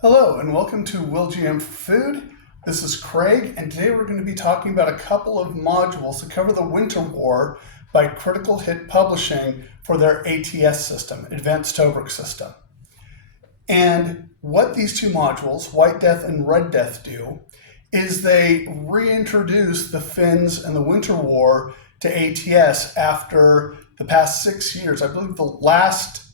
Hello and welcome to Will GM for Food. This is Craig, and today we're going to be talking about a couple of modules that cover the Winter War by Critical Hit Publishing for their ATS system, Advanced Tobruk System. And what these two modules, White Death and Red Death, do is they reintroduce the Finns and the Winter War to ATS after the past 6 years. I believe the last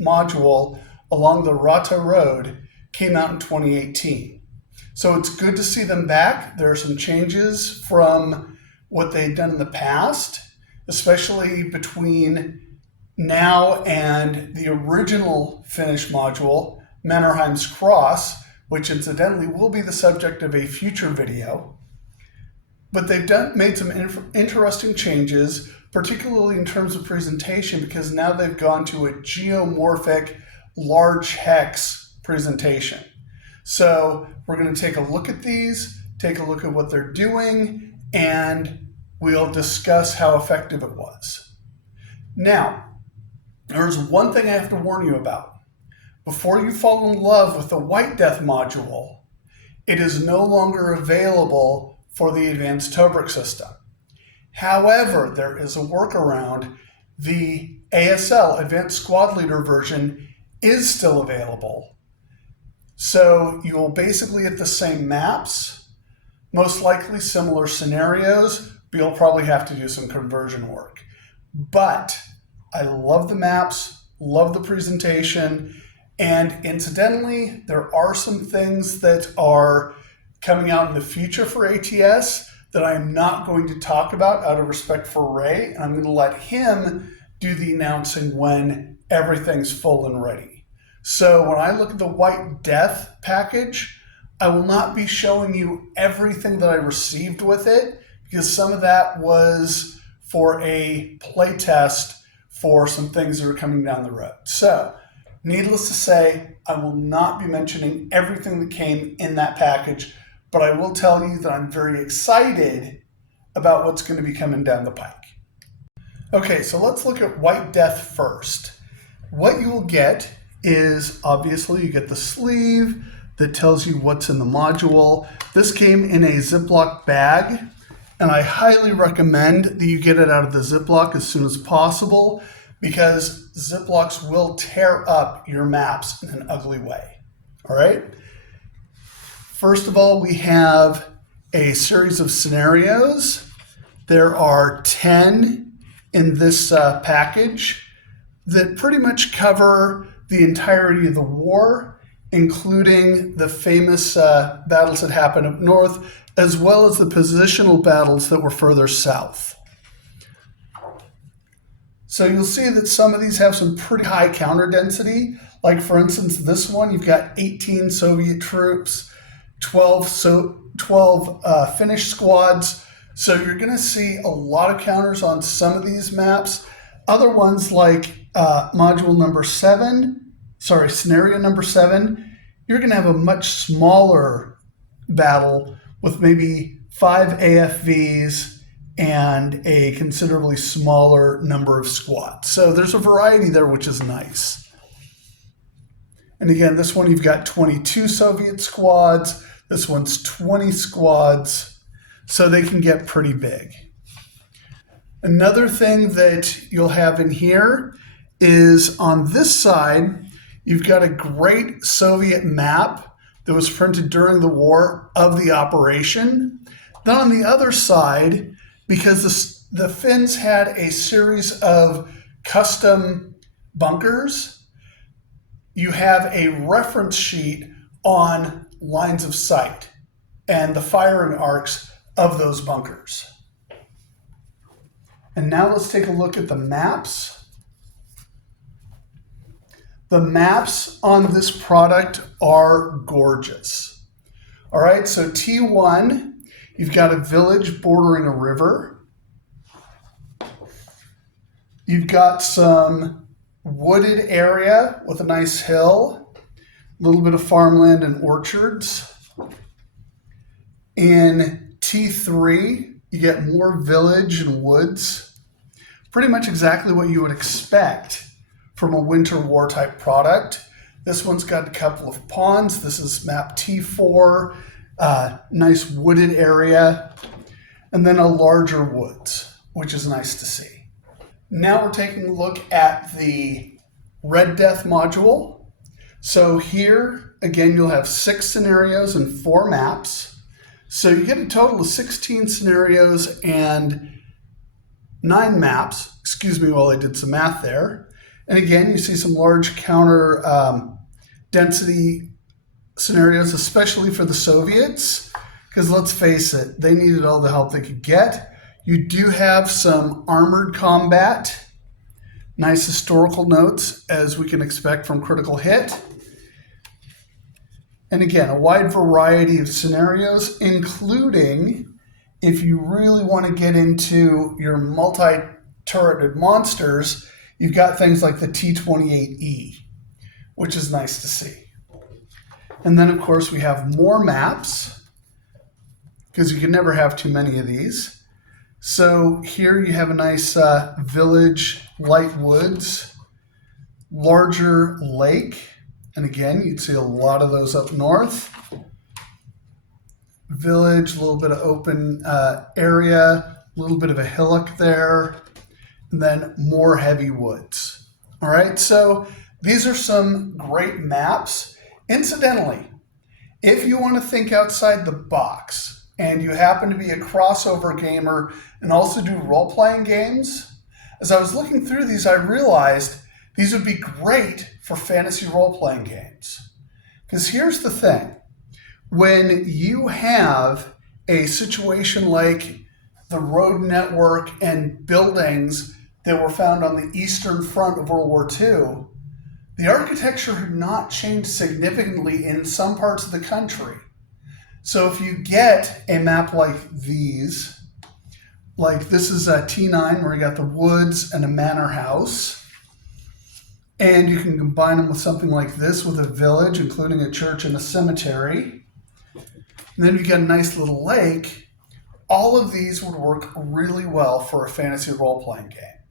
module along the Rata Road came out in 2018. So it's good to see them back. There are some changes from what they've done in the past, especially between now and the original Finnish module, Mannerheim's Cross, which incidentally will be the subject of a future video. But they've made some interesting changes, particularly in terms of presentation, because now they've gone to a geomorphic large hex presentation. So we're going to take a look at these, take a look at what they're doing, and we'll discuss how effective it was. Now, there's one thing I have to warn you about. Before you fall in love with the White Death module, it is no longer available for the Advanced Tobruk system. However, there is a workaround. The ASL, Advanced Squad Leader version, is still available. So you'll basically get the same maps, most likely similar scenarios, but you'll probably have to do some conversion work. But I love the maps, love the presentation, and incidentally, there are some things that are coming out in the future for ATS that I'm not going to talk about out of respect for Ray, and I'm going to let him do the announcing when everything's full and ready. So when I look at the White Death package, I will not be showing you everything that I received with it, because some of that was for a play test for some things that are coming down the road. So needless to say, I will not be mentioning everything that came in that package, but I will tell you that I'm very excited about what's going to be coming down the pike. Okay, so let's look at White Death first. What you will get is, obviously, you get the sleeve that tells you what's in the module. This came in a Ziploc bag, and I highly recommend that you get it out of the Ziploc as soon as possible, because Ziplocs will tear up your maps in an ugly way. All right? First of all, we have a series of scenarios. There are 10 in this package that pretty much cover the entirety of the war, including the famous battles that happened up north, as well as the positional battles that were further south. So you'll see that some of these have some pretty high counter density. Like for instance, this one, you've got 18 Soviet troops, 12 Finnish squads. So you're going to see a lot of counters on some of these maps. Other ones like scenario number 7, you're going to have a much smaller battle with maybe 5 AFVs and a considerably smaller number of squads. So there's a variety there, which is nice. And again, this one you've got 22 Soviet squads. This one's 20 squads. So they can get pretty big. Another thing that you'll have in here is on this side, you've got a great Soviet map that was printed during the war of the operation. Then on the other side, because the Finns had a series of custom bunkers, you have a reference sheet on lines of sight and the firing arcs of those bunkers. And now let's take a look at the maps. The maps on this product are gorgeous. All right, so T1, you've got a village bordering a river. You've got some wooded area with a nice hill, a little bit of farmland and orchards. In T3, you get more village and woods. Pretty much exactly what you would expect from a winter war type product. This one's got a couple of ponds. This is map T4, nice wooded area, and then a larger woods, which is nice to see. Now we're taking a look at the Red Death module. So here, again, you'll have 6 scenarios and 4 maps. So you get a total of 16 scenarios and 9 maps. Excuse me while I did some math there. And again, you see some large counter density scenarios, especially for the Soviets, because let's face it, they needed all the help they could get. You do have some armored combat, nice historical notes as we can expect from Critical Hit. And again, a wide variety of scenarios, including if you really want to get into your multi-turreted monsters, you've got things like the T-28E, which is nice to see. And then, of course, we have more maps, because you can never have too many of these. So here you have a nice village, light woods, larger lake. And again, you'd see a lot of those up north. Village, a little bit of open area, a little bit of a hillock there, and then more heavy woods. All right, so these are some great maps. Incidentally, if you want to think outside the box and you happen to be a crossover gamer and also do role-playing games, as I was looking through these, I realized these would be great for fantasy role-playing games. Because here's the thing. When you have a situation like the road network and buildings that were found on the Eastern Front of World War II, the architecture had not changed significantly in some parts of the country. So if you get a map like these, like this is a T9 where you got the woods and a manor house, and you can combine them with something like this with a village, including a church and a cemetery, and then you get a nice little lake, all of these would work really well for a fantasy role-playing game.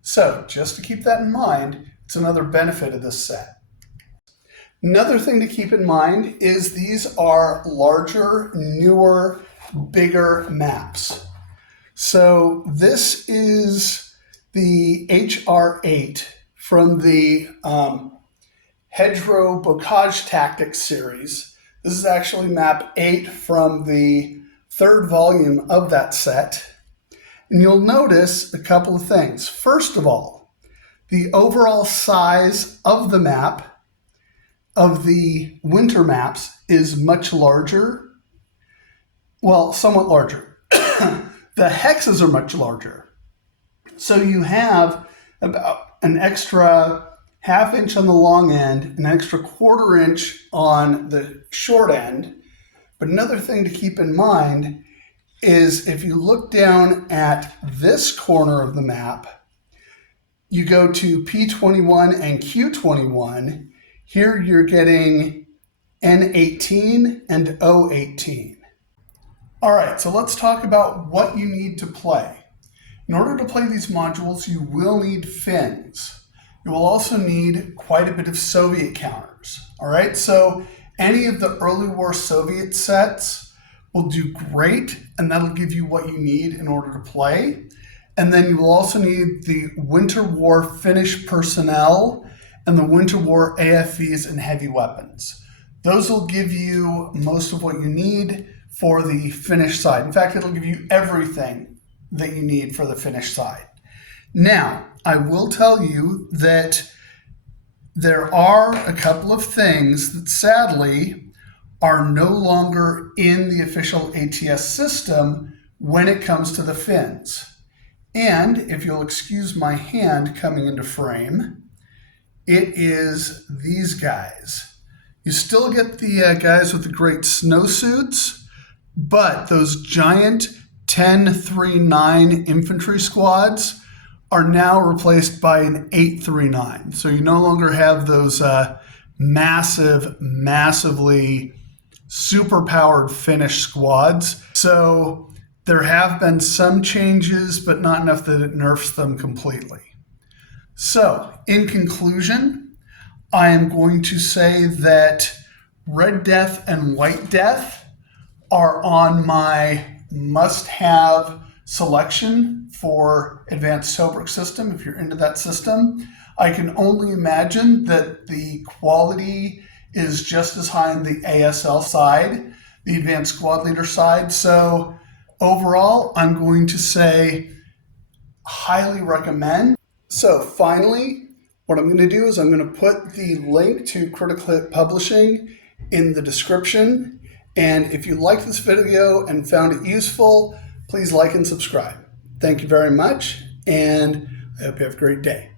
So just to keep that in mind, it's another benefit of this set. Another thing to keep in mind is these are larger, newer, bigger maps. So this is the HR8 from the Hedgerow Bocage Tactics series. This is actually map 8 from the 3rd volume of that set. And you'll notice a couple of things. First of all, the overall size of the map, of the winter maps, is much larger. Well, somewhat larger. The hexes are much larger. So you have about an extra ½ inch on the long end, an extra ¼ inch on the short end. But another thing to keep in mind is if you look down at this corner of the map, you go to P21 and Q21. Here you're getting N18 and O18. All right, so let's talk about what you need to play. In order to play these modules, you will need fins. You will also need quite a bit of Soviet counters. All right, so any of the early war Soviet sets will do great, and that'll give you what you need in order to play. And then you will also need the Winter War Finnish personnel and the Winter War AFVs and heavy weapons. Those will give you most of what you need for the Finnish side. In fact, it'll give you everything that you need for the Finnish side. Now, I will tell you that there are a couple of things that sadly are no longer in the official ATS system when it comes to the fins. And if you'll excuse my hand coming into frame, it is these guys. You still get the guys with the great snowsuits, but those giant 10-3-9 infantry squads are now replaced by an 8-3-9. So you no longer have those massively super-powered Finnish squads. So there have been some changes, but not enough that it nerfs them completely. So in conclusion, I am going to say that Red Death and White Death are on my must-have selection for Advanced Tobruk system if you're into that system. I can only imagine that the quality is just as high on the ASL side, the Advanced Squad Leader side. So overall, I'm going to say highly recommend. So finally, what I'm going to do is I'm going to put the link to Critical Hit Publishing in the description. And if you liked this video and found it useful, please like and subscribe. Thank you very much, and I hope you have a great day.